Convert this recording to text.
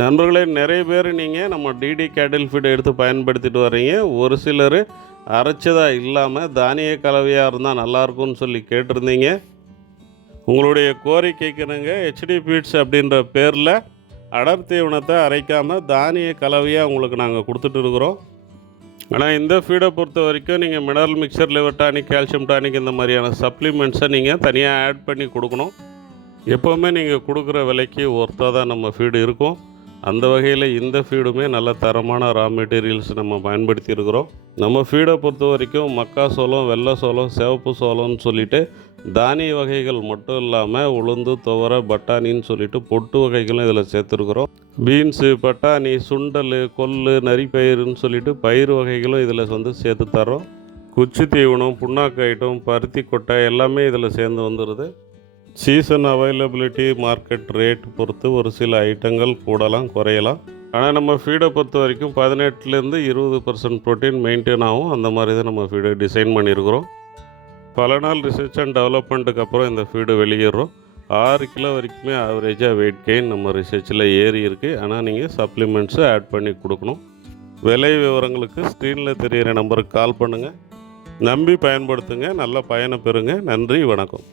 நண்பர்களே நிறைய பேர் நீங்கள் நம்ம டிடி கேட்டில் ஃபீட் எடுத்து பயன்படுத்திட்டு வர்றீங்க. ஒரு சிலர் அரைச்சதாக இல்லாமல் தானிய கலவையாக இருந்தால் நல்லாயிருக்கும்னு சொல்லி கேட்டிருந்தீங்க. உங்களுடைய கோரிக்கைக்குனுங்க ஹெச்டி ஃபீட்ஸ் அப்படின்ற பேரில் அடர் தீவனத்தை அரைக்காமல் தானிய கலவையாக உங்களுக்கு நாங்கள் கொடுத்துட்டு இருக்கிறோம். ஆனால் இந்த ஃபீடை பொறுத்த வரைக்கும் நீங்கள் mineral mixture liver tonic calcium tonic இந்த மாதிரியான சப்ளிமெண்ட்ஸை நீங்கள் தனியாக ஆட் பண்ணி கொடுக்கணும். எப்போவுமே நீங்கள் கொடுக்குற விலைக்கு ஒர்த்தாக தான் நம்ம ஃபீடு இருக்கும். அந்த வகையில் இந்த ஃபீடுமே நல்ல தரமான ரா மெட்டீரியல்ஸ் நம்ம பயன்படுத்தி இருக்கிறோம் நம்ம ஃபீடை பொறுத்த வரைக்கும் மக்கா சோளம் வெள்ளை சோளம் சிவப்பு சோளம்னு சொல்லிட்டு தானிய வகைகள் மட்டும் இல்லாமல் உளுந்து துவர பட்டாணின்னு சொல்லிட்டு பொட்டு வகைகளும் இதில் சேர்த்துருக்குறோம். பீன்ஸு பட்டாணி சுண்டல் கொள்ளு நரிப்பயிறுன்னு சொல்லிட்டு பயிர் வகைகளும் இதில் வந்து சேர்த்து தரோம் குச்சி தீவனம் புண்ணாக்கு ஐட்டம் பருத்தி கொட்டை எல்லாமே இதில் சேர்ந்து வந்துடுது சீசன் அவைலபிலிட்டி மார்க்கெட் ரேட் பொறுத்து ஒரு சில ஐட்டங்கள் கூடலாம் குறையலாம். ஆனால் நம்ம ஃபீடை பொறுத்த வரைக்கும் பதினெட்டுலேருந்து இருபது பர்சன்ட் ப்ரோட்டீன் மெயின்டைன் ஆகும். அந்த மாதிரி தான் நம்ம ஃபீடை டிசைன் பண்ணியிருக்கிறோம். பல நாள் ரிசர்ச் அண்ட் டெவலப்மெண்ட்டுக்கு அப்புறம் இந்த ஃபீடு வெளியிடுறோம். ஆறு கிலோ வரைக்குமே ஆவரேஜாக வெயிட் கெயின் நம்ம ரிசர்ச்சில் ஏறி இருக்குது ஆனால் நீங்கள் சப்ளிமெண்ட்ஸை ஆட் பண்ணி கொடுக்கணும். விலை விவரங்களுக்கு ஸ்க்ரீனில் தெரியிற நம்பருக்கு கால் பண்ணுங்கள் நம்பி பயன்படுத்துங்க. நல்ல பயனை பெறுங்க. நன்றி. வணக்கம்.